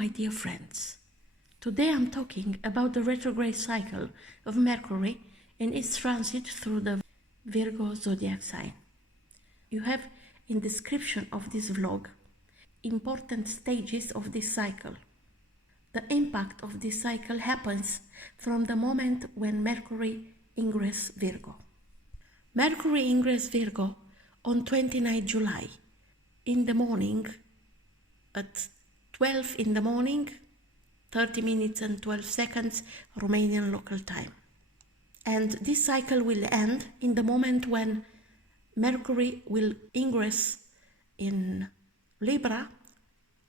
my dear friends. Today I'm talking about the retrograde cycle of Mercury in its transit through the Virgo zodiac sign. You have in description of this vlog important stages of this cycle. The impact of this cycle happens from the moment when Mercury ingress Virgo. Mercury ingress Virgo on 29 July in the morning at 12 in the morning, 30 minutes and 12 seconds Romanian local time. And this cycle will end in the moment when Mercury will ingress in Libra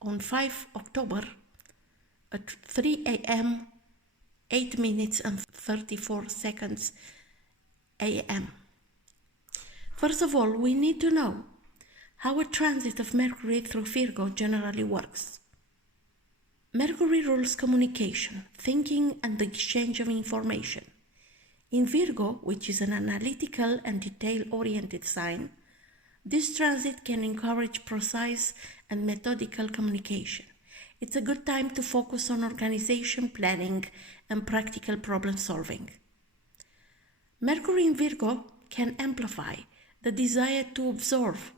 on 5 October at 3 a.m. 8 minutes and 34 seconds a.m. First of all, we need to know how a transit of Mercury through Virgo generally works. Mercury rules communication, thinking and the exchange of information. In Virgo, which is an analytical and detail-oriented sign, this transit can encourage precise and methodical communication. It's a good time to focus on organization, planning, and practical problem solving. Mercury in Virgo can amplify the desire to observe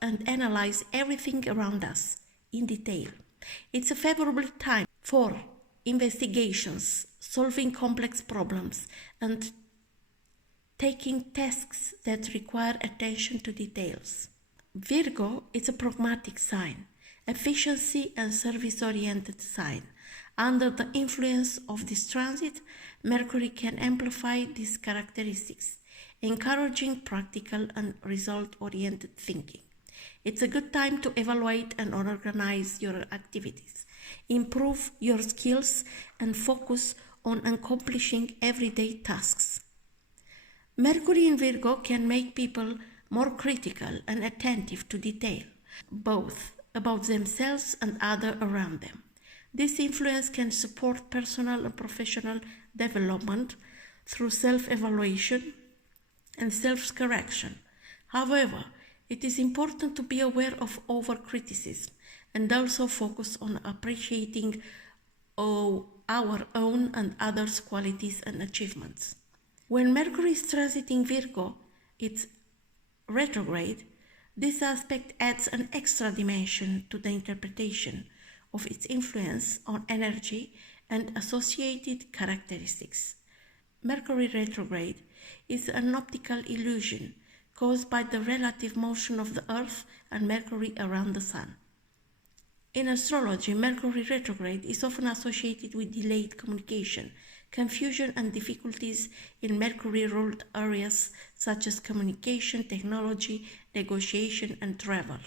and analyze everything around us in detail. It's a favorable time for investigations, solving complex problems, and taking tasks that require attention to details. Virgo is a pragmatic sign, efficiency and service-oriented sign. Under the influence of this transit, Mercury can amplify these characteristics, encouraging practical and result-oriented thinking. It's a good time to evaluate and organize your activities, improve your skills, and focus on accomplishing everyday tasks. Mercury in Virgo can make people more critical and attentive to detail, both about themselves and others around them. This influence can support personal and professional development through self-evaluation and self-correction. However, it is important to be aware of over-criticism and also focus on appreciating our own and others' qualities and achievements. When Mercury is transiting Virgo, it's retrograde. This aspect adds an extra dimension to the interpretation of its influence on energy and associated characteristics. Mercury retrograde is an optical illusion caused by the relative motion of the Earth and Mercury around the Sun. In astrology, Mercury retrograde is often associated with delayed communication, confusion and difficulties in Mercury-ruled areas such as communication, technology, negotiation and travel.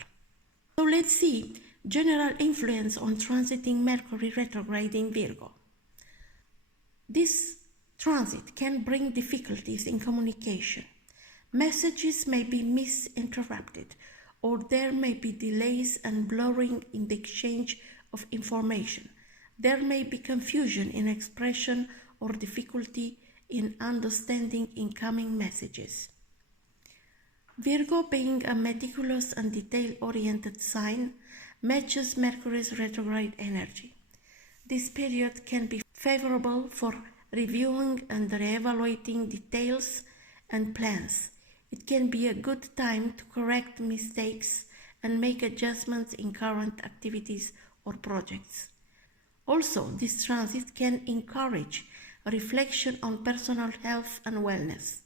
So let's see general influence on transiting Mercury retrograde in Virgo. This transit can bring difficulties in communication. Messages may be misinterpreted, or there may be delays and blurring in the exchange of information. There may be confusion in expression or difficulty in understanding incoming messages. Virgo, being a meticulous and detail-oriented sign, matches Mercury's retrograde energy. This period can be favorable for reviewing and re-evaluating details and plans. It can be a good time to correct mistakes and make adjustments in current activities or projects. Also, this transit can encourage a reflection on personal health and wellness.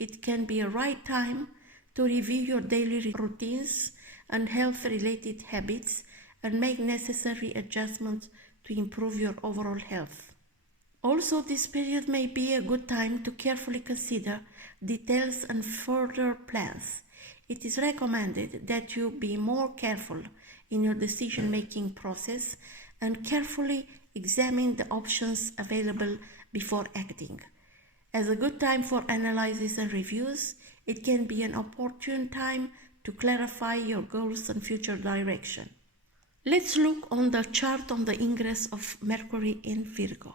It can be a right time to review your daily routines and health-related habits and make necessary adjustments to improve your overall health. Also, this period may be a good time to carefully consider details and further plans. It is recommended that you be more careful in your decision-making process and carefully examine the options available before acting. As a good time for analysis and reviews, it can be an opportune time to clarify your goals and future direction. Let's look on the chart on the ingress of Mercury in Virgo.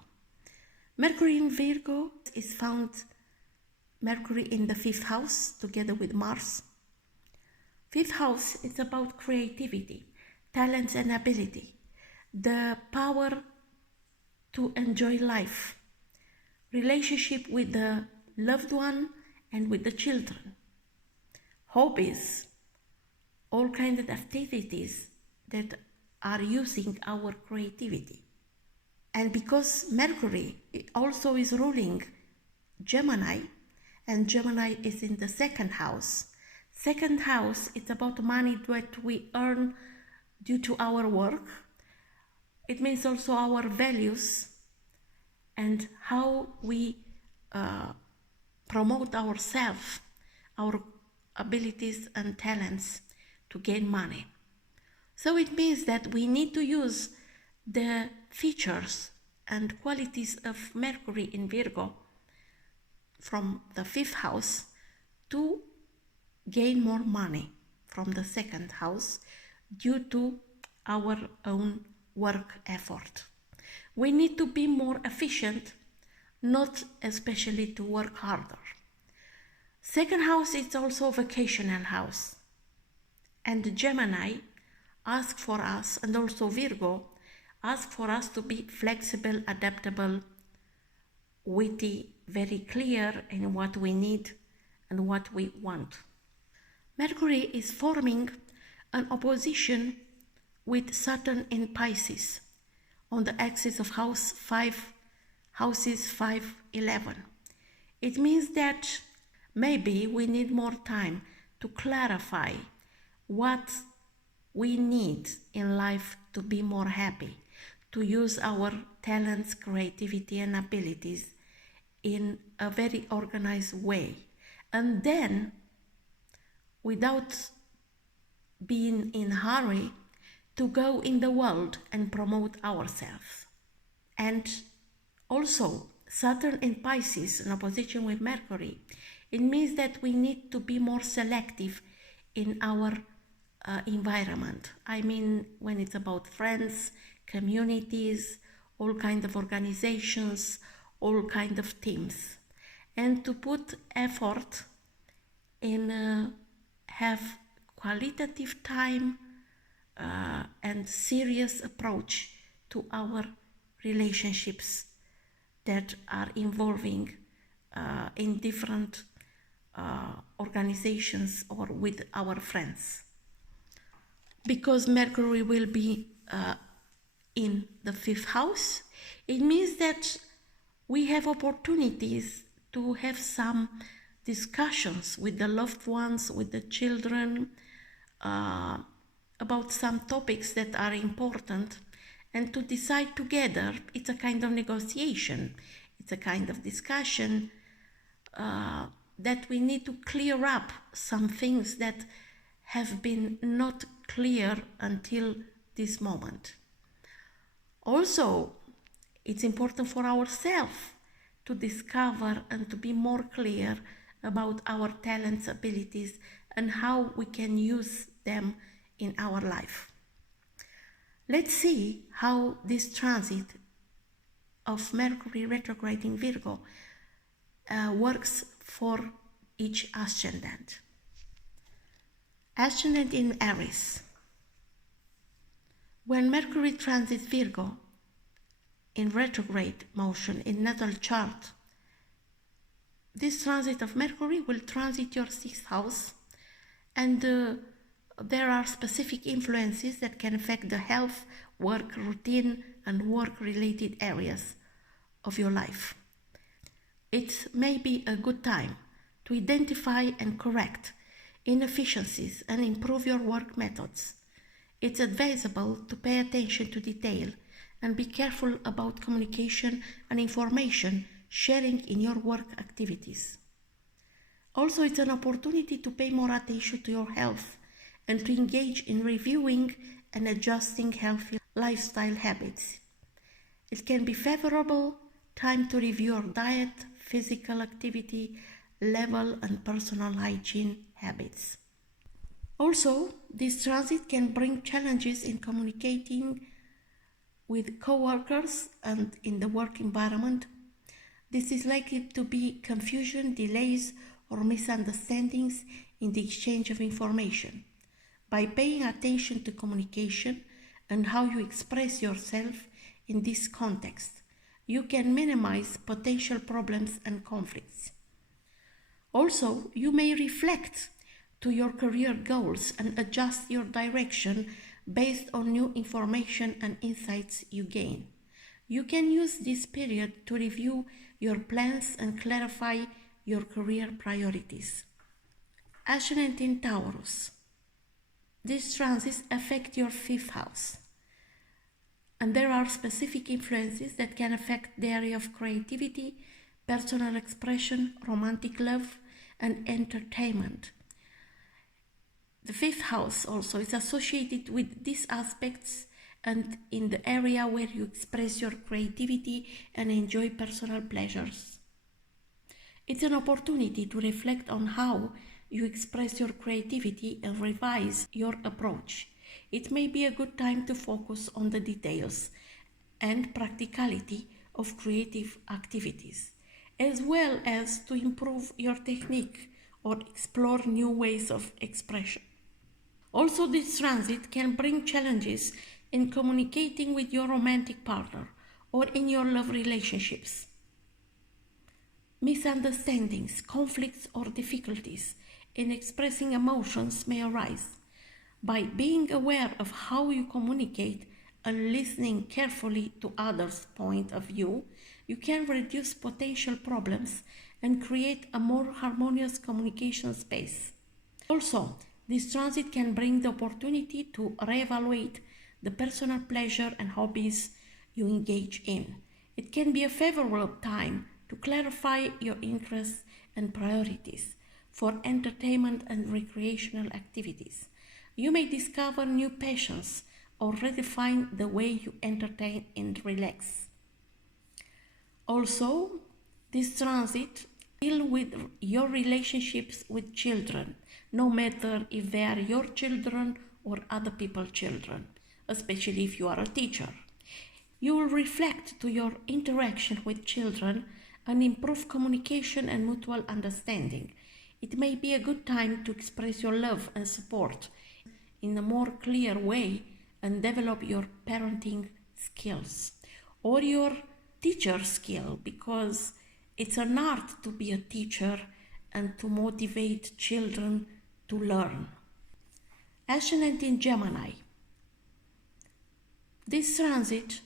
Mercury in Virgo is found Mercury in the 5th house together with Mars. 5th house is about creativity, talents and ability. the power to enjoy life, relationship with the loved one and with the children, hobbies, all kinds of activities that are using our creativity. And because Mercury also is ruling Gemini, and Gemini is in the second house. Second house, it's about money that we earn due to our work. It means also our values and how we promote ourselves, our abilities and talents to gain money. So it means that we need to use the features and qualities of Mercury in Virgo from the 5th house to gain more money from the 2nd house due to our own work effort. We need to be more efficient, not especially to work harder. 2nd house is also a vocational house. And Gemini asks for us, and also Virgo, ask for us to be flexible, adaptable, witty, very clear in what we need and what we want. Mercury is forming an opposition with Saturn in Pisces on the axis of houses 5, 11. It means that maybe we need more time to clarify what we need in life to be more happy, to use our talents, creativity and abilities in a very organized way. And then, without being in a hurry, to go in the world and promote ourselves. And also, Saturn in Pisces in opposition with Mercury, it means that we need to be more selective in our environment. I mean, when it's about friends, communities, all kinds of organizations, all kinds of teams, and to put effort in have qualitative time and serious approach to our relationships that are involving in different organizations or with our friends. Because Mercury will be in the 5th house, it means that we have opportunities to have some discussions with the loved ones, with the children, about some topics that are important, and to decide together. It's a kind of negotiation, it's a kind of discussion that we need to clear up some things that have been not clear until this moment. Also, it's important for ourselves to discover and to be more clear about our talents, abilities, and how we can use them in our life. Let's see how this transit of Mercury retrograde in Virgo works for each ascendant. Ascendant in Aries. When Mercury transits Virgo in retrograde motion in natal chart, this transit of Mercury will transit your 6th house, and there are specific influences that can affect the health, work, routine, and work-related areas of your life. It may be a good time to identify and correct inefficiencies and improve your work methods. It's advisable to pay attention to detail and be careful about communication and information sharing in your work activities. Also, it's an opportunity to pay more attention to your health and to engage in reviewing and adjusting healthy lifestyle habits. It can be favorable time to review your diet, physical activity level, and personal hygiene habits. Also, this transit can bring challenges in communicating with co-workers and in the work environment. This is likely to be confusion, delays, or misunderstandings in the exchange of information. By paying attention to communication and how you express yourself in this context. You can minimize potential problems and conflicts. Also, you may reflect to your career goals and adjust your direction based on new information and insights you gain. You can use this period to review your plans and clarify your career priorities. Ascendant in Taurus. These transits affect your 5th house, and there are specific influences that can affect the area of creativity, personal expression, romantic love, and entertainment. The 5th house also is associated with these aspects and in the area where you express your creativity and enjoy personal pleasures. It's an opportunity to reflect on how you express your creativity and revise your approach. It may be a good time to focus on the details and practicality of creative activities, as well as to improve your technique or explore new ways of expression. Also, this transit can bring challenges in communicating with your romantic partner or in your love relationships. Misunderstandings, conflicts, or difficulties in expressing emotions may arise. By being aware of how you communicate and listening carefully to others' point of view, you can reduce potential problems and create a more harmonious communication space. Also, this transit can bring the opportunity to reevaluate the personal pleasure and hobbies you engage in. It can be a favorable time to clarify your interests and priorities for entertainment and recreational activities. You may discover new passions or redefine the way you entertain and relax. Also, this transit deals with your relationships with children, no matter if they are your children or other people's children, especially if you are a teacher. You will reflect to your interaction with children and improve communication and mutual understanding. It may be a good time to express your love and support in a more clear way and develop your parenting skills or your teacher skill, because it's an art to be a teacher and to motivate children to learn. Ascendant in Gemini. This transit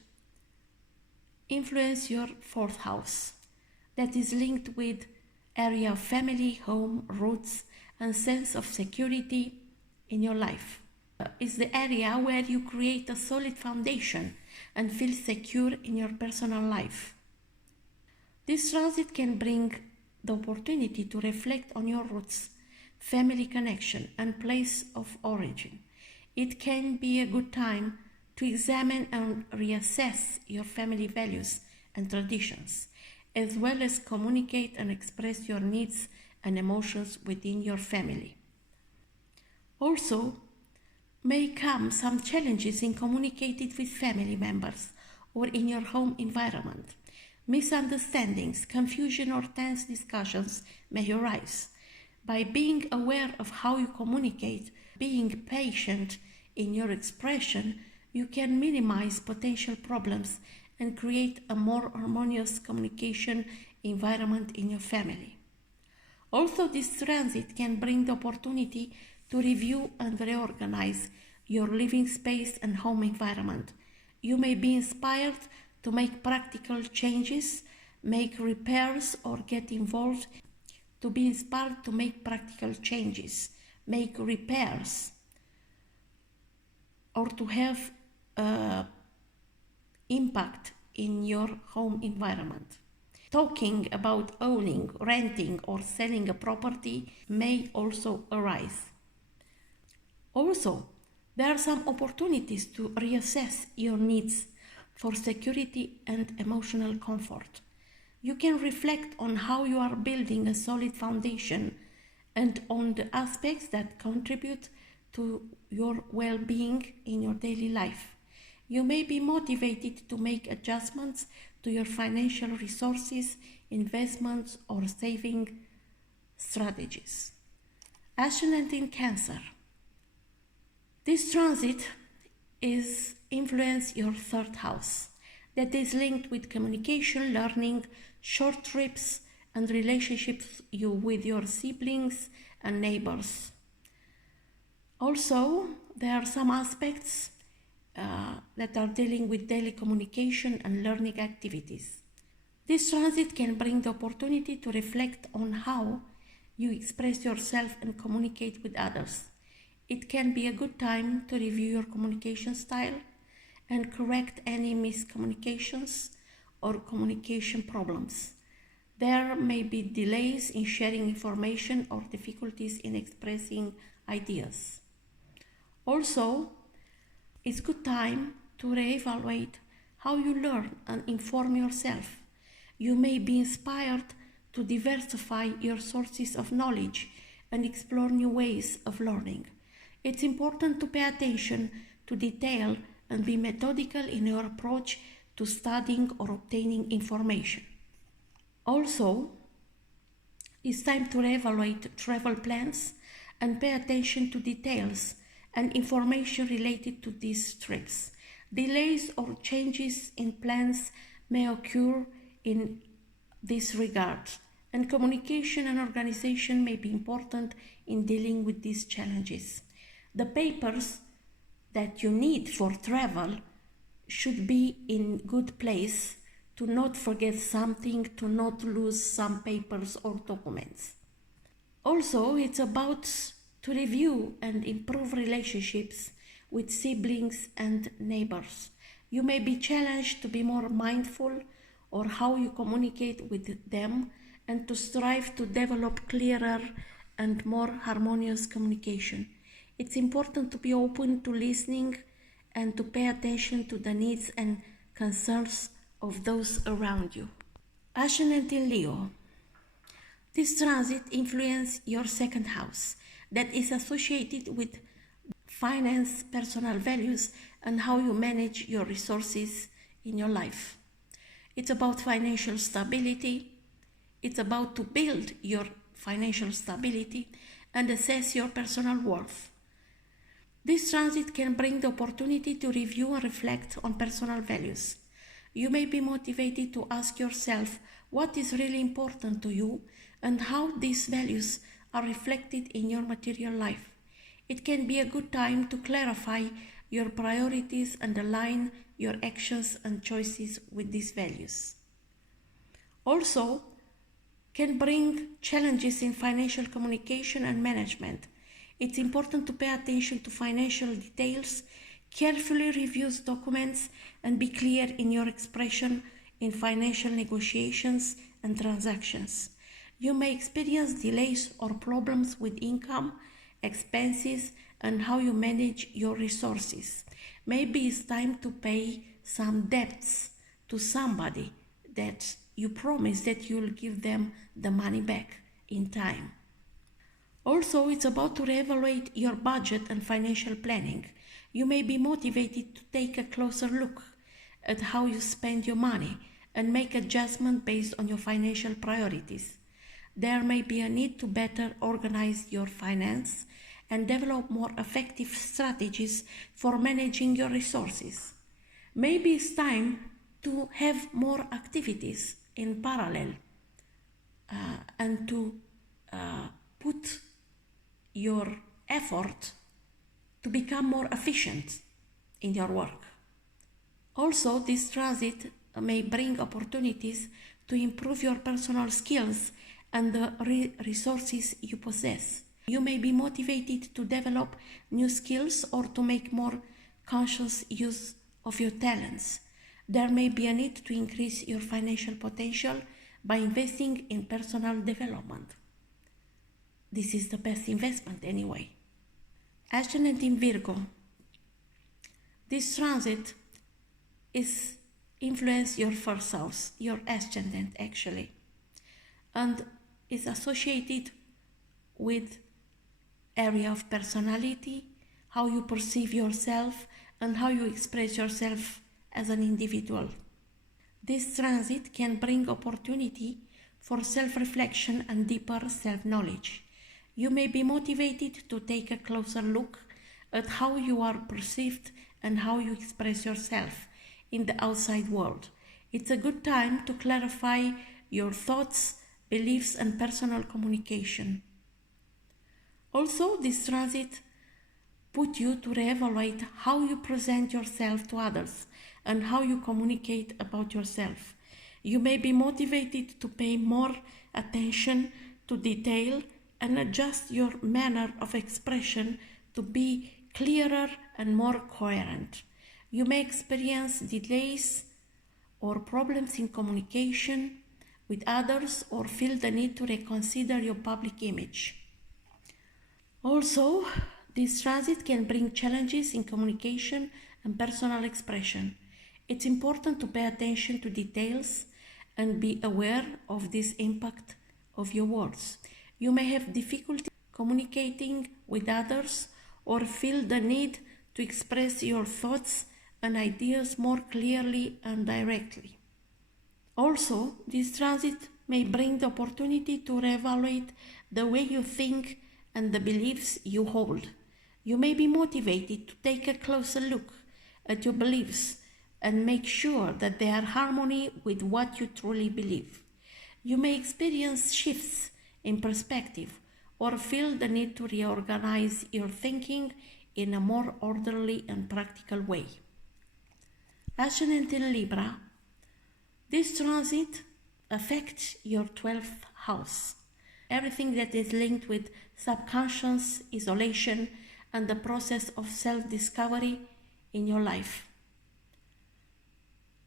influences your 4th house, that is linked with area of family, home, roots, and sense of security in your life. It's the area where you create a solid foundation and feel secure in your personal life. This transit can bring the opportunity to reflect on your roots, family connection, and place of origin. It can be a good time to examine and reassess your family values and traditions, as well as communicate and express your needs and emotions within your family. Also, may come some challenges in communicating with family members or in your home environment. Misunderstandings, confusion, or tense discussions may arise. By being aware of how you communicate, being patient in your expression, you can minimize potential problems and create a more harmonious communication environment in your family. Also, this transit can bring the opportunity to review and reorganize your living space and home environment. You may be inspired to make practical changes, make repairs, or get involved. To be inspired to make practical changes, make repairs, or to have impact in your home environment. Talking about owning, renting, or selling a property may also arise. Also, there are some opportunities to reassess your needs for security and emotional comfort. You can reflect on how you are building a solid foundation and on the aspects that contribute to your well-being in your daily life. You may be motivated to make adjustments to your financial resources, investments, or saving strategies. Ascendant in Cancer. This transit is influence your third house. That is linked with communication, learning, short trips, and relationships with your siblings and neighbors. Also, there are some aspects that are dealing with daily communication and learning activities. This transit can bring the opportunity to reflect on how you express yourself and communicate with others. It can be a good time to review your communication style and correct any miscommunications or communication problems. There may be delays in sharing information or difficulties in expressing ideas. Also, it's a good time to reevaluate how you learn and inform yourself. You may be inspired to diversify your sources of knowledge and explore new ways of learning. It's important to pay attention to detail and be methodical in your approach to studying or obtaining information. Also, it's time to reevaluate travel plans and pay attention to details and information related to these trips. Delays or changes in plans may occur in this regard, and communication and organization may be important in dealing with these challenges. The papers that you need for travel should be in good place to not forget something, to not lose some papers or documents. Also, it's about to review and improve relationships with siblings and neighbors. You may be challenged to be more mindful or how you communicate with them and to strive to develop clearer and more harmonious communication. It's important to be open to listening and to pay attention to the needs and concerns of those around you. Ascendant in Leo. This transit influences your second house that is associated with finance, personal values, and how you manage your resources in your life. It's about financial stability. It's about to build your financial stability and assess your personal worth. This transit can bring the opportunity to review and reflect on personal values. You may be motivated to ask yourself what is really important to you and how these values are reflected in your material life. It can be a good time to clarify your priorities and align your actions and choices with these values. Also, can bring challenges in financial communication and management. It's important to pay attention to financial details, carefully review documents, and be clear in your expression in financial negotiations and transactions. You may experience delays or problems with income, expenses, and how you manage your resources. Maybe it's time to pay some debts to somebody that you promise that you'll give them the money back in time. Also, it's about to reevaluate your budget and financial planning. You may be motivated to take a closer look at how you spend your money and make adjustments based on your financial priorities. There may be a need to better organize your finance and develop more effective strategies for managing your resources. Maybe it's time to have more activities in parallel and to put your effort to become more efficient in your work. Also, this transit may bring opportunities to improve your personal skills and the resources you possess. You may be motivated to develop new skills or to make more conscious use of your talents. There may be a need to increase your financial potential by investing in personal development. This is the best investment anyway. Ascendant in Virgo. This transit is influence your first house, your ascendant actually, and is associated with area of personality, how you perceive yourself and how you express yourself as an individual. This transit can bring opportunity for self-reflection and deeper self-knowledge. You may be motivated to take a closer look at how you are perceived and how you express yourself in the outside world. It's a good time to clarify your thoughts, beliefs, and personal communication. Also, this transit put you to reevaluate how you present yourself to others and how you communicate about yourself. You may be motivated to pay more attention to detail and adjust your manner of expression to be clearer and more coherent. You may experience delays or problems in communication with others or feel the need to reconsider your public image. Also, this transit can bring challenges in communication and personal expression. It's important to pay attention to details and be aware of this impact of your words. You may have difficulty communicating with others or feel the need to express your thoughts and ideas more clearly and directly. Also, this transit may bring the opportunity to reevaluate the way you think and the beliefs you hold. You may be motivated to take a closer look at your beliefs and make sure that they are in harmony with what you truly believe. You may experience shifts in perspective or feel the need to reorganize your thinking in a more orderly and practical way. Ascendant in Libra, this transit affects your 12th house. Everything that is linked with subconscious isolation and the process of self-discovery in your life.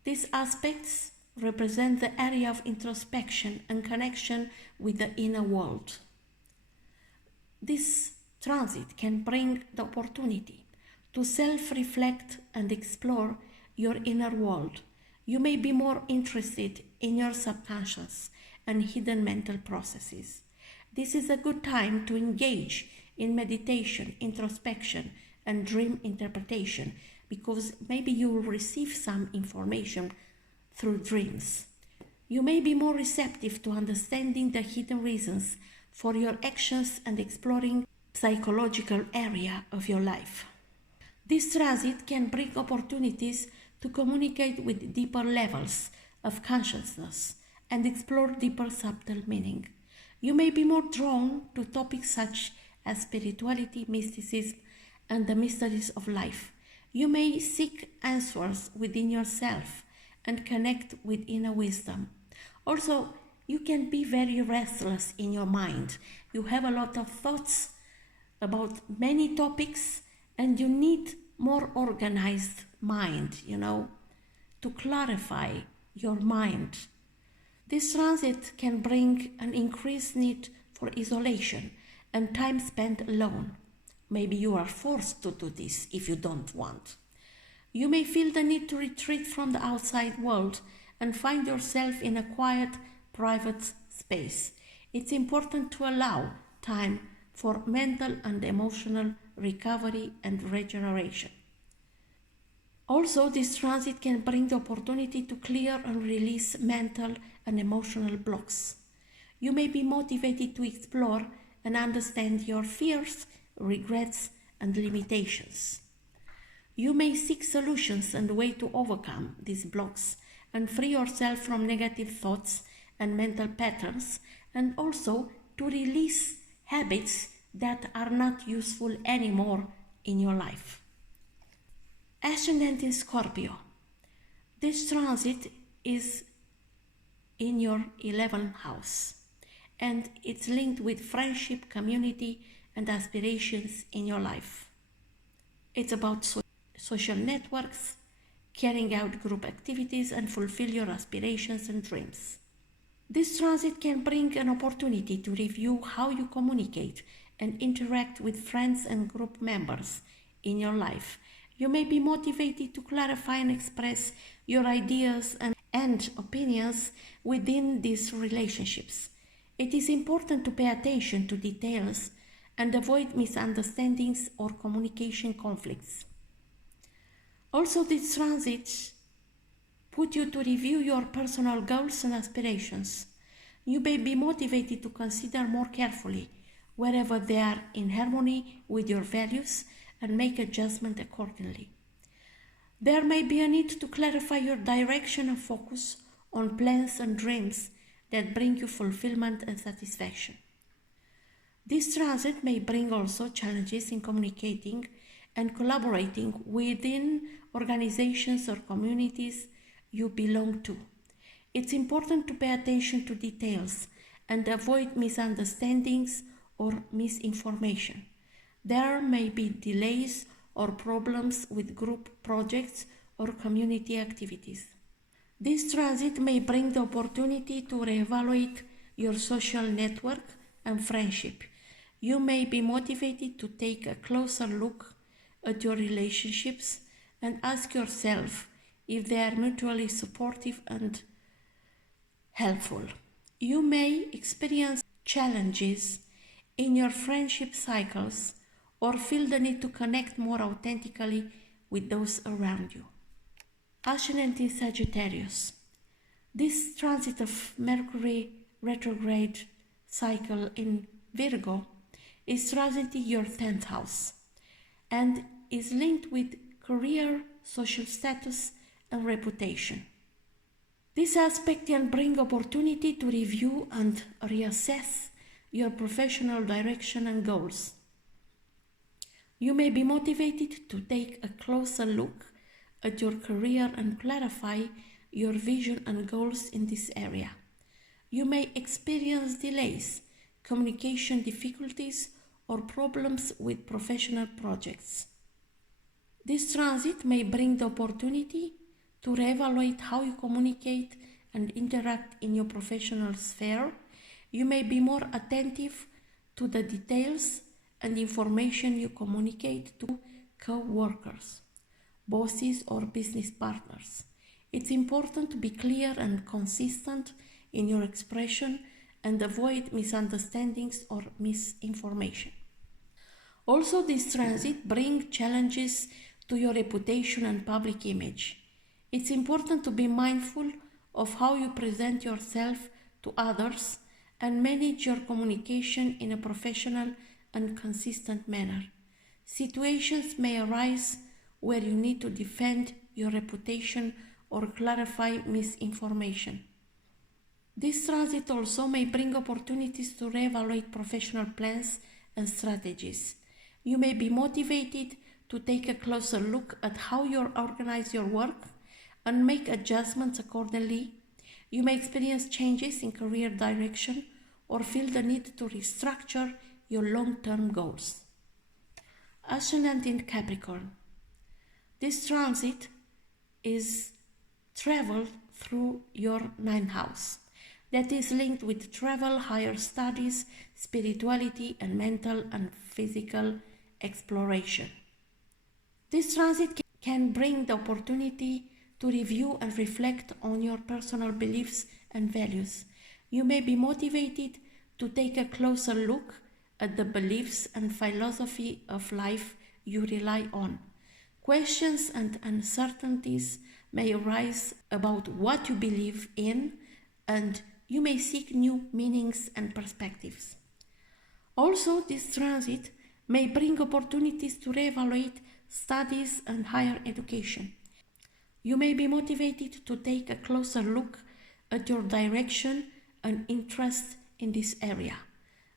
These aspects represent the area of introspection and connection with the inner world. This transit can bring the opportunity to self-reflect and explore your inner world. You may be more interested in your subconscious and hidden mental processes. This is a good time to engage in meditation, introspection, and dream interpretation, because maybe you will receive some information through dreams. You may be more receptive to understanding the hidden reasons for your actions and exploring psychological area of your life. This transit can bring opportunities to communicate with deeper levels of consciousness and explore deeper subtle meaning. You may be more drawn to topics such as spirituality, mysticism, and the mysteries of life. You may seek answers within yourself and connect with inner wisdom. Also, you can be very restless in your mind. You have a lot of thoughts about many topics and you need more organized mind, to clarify your mind. This transit can bring an increased need for isolation and time spent alone. Maybe you are forced to do this if you don't want. You may feel the need to retreat from the outside world and find yourself in a quiet, private space. It's important to allow time for mental and emotional recovery and regeneration. Also, this transit can bring the opportunity to clear and release mental and emotional blocks. You may be motivated to explore and understand your fears, regrets, and limitations. You may seek solutions and ways to overcome these blocks and free yourself from negative thoughts and mental patterns, and also to release habits that are not useful anymore in your life. Ascendant in Scorpio. This transit is in your 11th house, and it's linked with friendship, community, and aspirations in your life. It's about social networks, carrying out group activities, and fulfill your aspirations and dreams. This transit can bring an opportunity to review how you communicate and interact with friends and group members in your life. You may be motivated to clarify and express your ideas and opinions within these relationships. It is important to pay attention to details and avoid misunderstandings or communication conflicts. Also, this transit put you to review your personal goals and aspirations. You may be motivated to consider more carefully wherever they are in harmony with your values and make adjustments accordingly. There may be a need to clarify your direction and focus on plans and dreams that bring you fulfillment and satisfaction. This transit may bring also challenges in communicating and collaborating within organizations or communities you belong to. It's important to pay attention to details and avoid misunderstandings or misinformation. There may be delays or problems with group projects or community activities. This transit may bring the opportunity to reevaluate your social network and friendship. You may be motivated to take a closer look at your relationships and ask yourself if they are mutually supportive and helpful. You may experience challenges in your friendship cycles or feel the need to connect more authentically with those around you. Ascendant in Sagittarius. This transit of Mercury retrograde cycle in Virgo is transiting your 10th house and is linked with career, social status, and reputation. This aspect can bring opportunity to review and reassess your professional direction and goals. You may be motivated to take a closer look at your career and clarify your vision and goals in this area. You may experience delays, communication difficulties, or problems with professional projects. This transit may bring the opportunity to reevaluate how you communicate and interact in your professional sphere. You may be more attentive to the details and information you communicate to co-workers, bosses, or business partners. It's important to be clear and consistent in your expression and avoid misunderstandings or misinformation. Also, this transit brings challenges to your reputation and public image. It's important to be mindful of how you present yourself to others and manage your communication in a professional and consistent manner. Situations may arise where you need to defend your reputation or clarify misinformation. This transit also may bring opportunities to reevaluate professional plans and strategies. You may be motivated to take a closer look at how you organize your work and make adjustments accordingly. You may experience changes in career direction or feel the need to restructure your long-term goals. Ascendant in Capricorn. This transit is travel through your 9th house that is linked with travel, higher studies, spirituality, and mental and physical exploration. This transit can bring the opportunity to review and reflect on your personal beliefs and values. You may be motivated to take a closer look at the beliefs and philosophy of life you rely on. Questions and uncertainties may arise about what you believe in, and you may seek new meanings and perspectives. Also, this transit may bring opportunities to reevaluate studies and higher education. You may be motivated to take a closer look at your direction and interest in this area.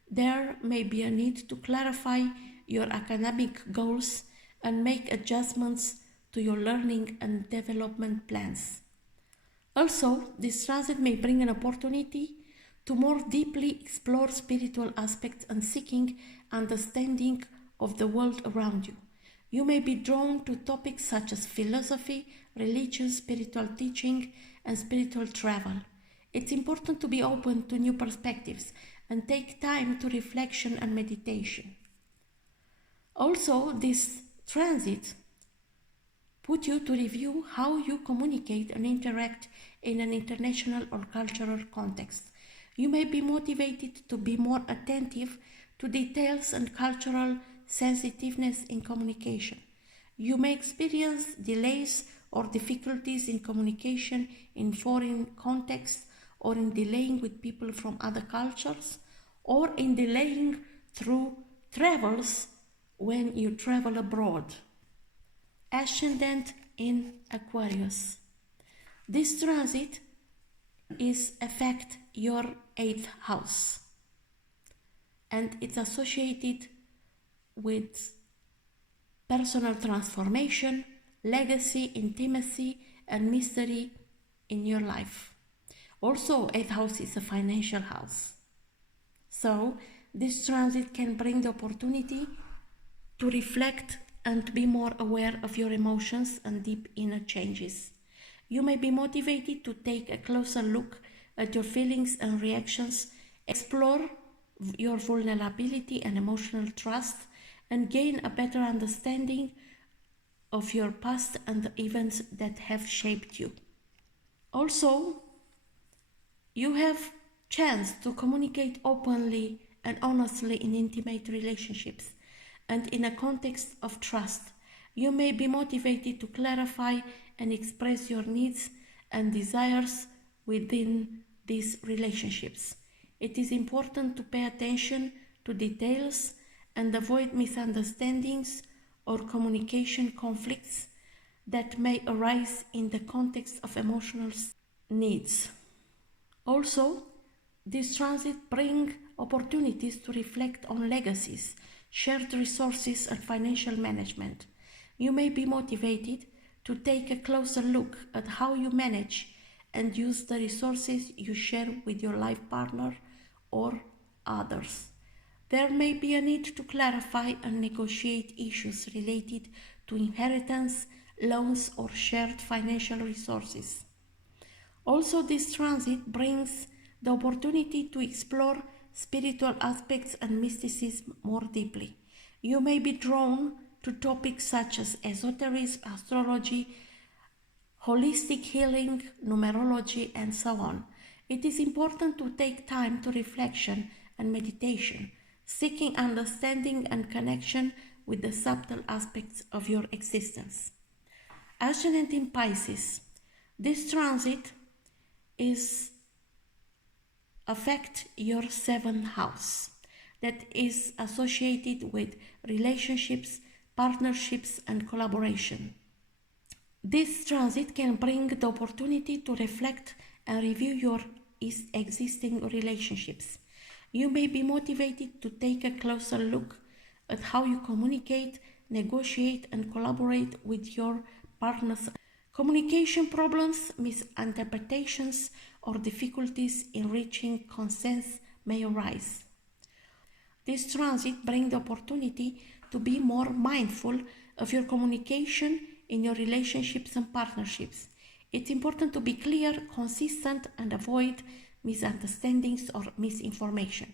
There may be a need to clarify your academic goals and make adjustments to your learning and development plans. Also, this transit may bring an opportunity to more deeply explore spiritual aspects and seeking understanding of the world around you. You may be drawn to topics such as philosophy, religion, spiritual teaching, and spiritual travel. It's important to be open to new perspectives and take time to reflection and meditation. Also, this transit put you to review how you communicate and interact in an international or cultural context. You may be motivated to be more attentive to details and cultural sensitiveness in communication. You may experience delays or difficulties in communication in foreign contexts, or in dealing with people from other cultures, or in delaying through travels when you travel abroad. Ascendant in Aquarius. This transit is affect your 8th house, and it's associated with personal transformation, legacy, intimacy, and mystery in your life. Also, 8th house is a financial house. So this transit can bring the opportunity to reflect and to be more aware of your emotions and deep inner changes. You may be motivated to take a closer look at your feelings and reactions, explore your vulnerability and emotional trust, and gain a better understanding of your past and the events that have shaped you. Also, you have chance to communicate openly and honestly in intimate relationships and in a context of trust. You may be motivated to clarify and express your needs and desires within these relationships. It is important to pay attention to details and avoid misunderstandings or communication conflicts that may arise in the context of emotional needs. Also, this transit brings opportunities to reflect on legacies, shared resources, and financial management. You may be motivated to take a closer look at how you manage and use the resources you share with your life partner or others. There may be a need to clarify and negotiate issues related to inheritance, loans, or shared financial resources. Also, this transit brings the opportunity to explore spiritual aspects and mysticism more deeply. You may be drawn to topics such as esotericism, astrology, holistic healing, numerology, and so on. It is important to take time to reflection and meditation, seeking understanding and connection with the subtle aspects of your existence. Ascendant in Pisces. This transit is affect your 7th house that is associated with relationships, partnerships, and collaboration. This transit can bring the opportunity to reflect and review your existing relationships. You may be motivated to take a closer look at how you communicate, negotiate, and collaborate with your partners. Communication problems, misinterpretations, or difficulties in reaching consensus may arise. This transit brings the opportunity to be more mindful of your communication in your relationships and partnerships. It's important to be clear, consistent, and avoid misunderstandings or misinformation.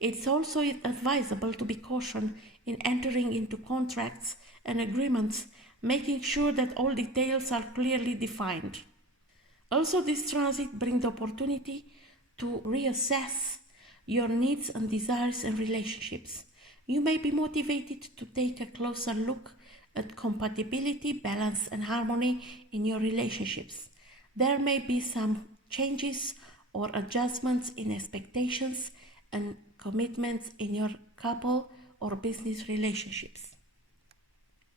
It's also advisable to be cautious in entering into contracts and agreements, making sure that all details are clearly defined. Also, this transit brings the opportunity to reassess your needs and desires in relationships. You may be motivated to take a closer look at compatibility, balance, and harmony in your relationships. There may be some changes or adjustments in expectations and commitments in your couple or business relationships.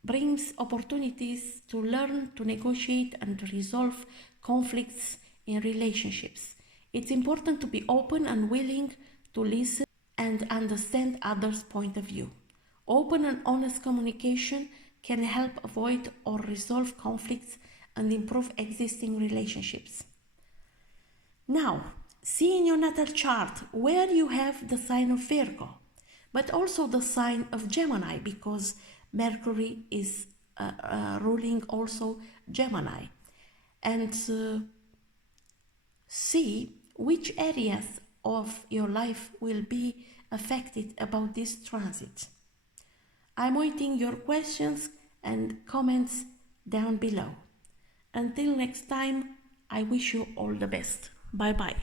Brings opportunities to learn to negotiate and to resolve conflicts in relationships. It's important to be open and willing to listen and understand others' point of view. Open and honest communication can help avoid or resolve conflicts and improve existing relationships. Now, see in your natal chart where you have the sign of Virgo, but also the sign of Gemini, because Mercury is ruling also Gemini. And see which areas of your life will be affected about this transit. I'm waiting your questions and comments down below. Until next time, I wish you all the best. Bye-bye.